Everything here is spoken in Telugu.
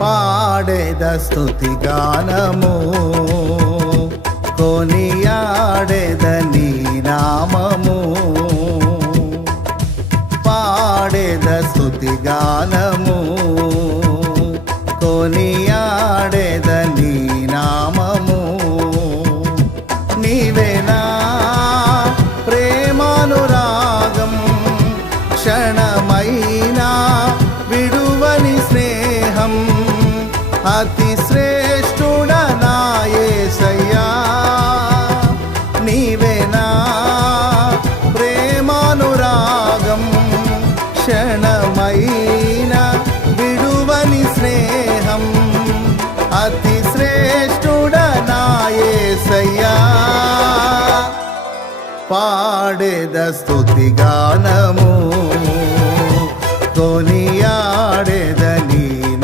పాడేద స్తుతిగానము కొనియాడేద నీ నామము పాడేద స్తుతిగానము కొనియాడేద నీ నామము నీవేనా ప్రేమానురాగం క్షణమైనా విడువని స్నేహం అతి శ్రేష్ఠుడనా యేసయ్యా నీవేనా ప్రేమానురాగం క్షణమైనా విడువని స్నేహం అతి శ్రేష్ఠుడనా యేసయ్యా పాడేద స్తుతిగానము కొనియాడేద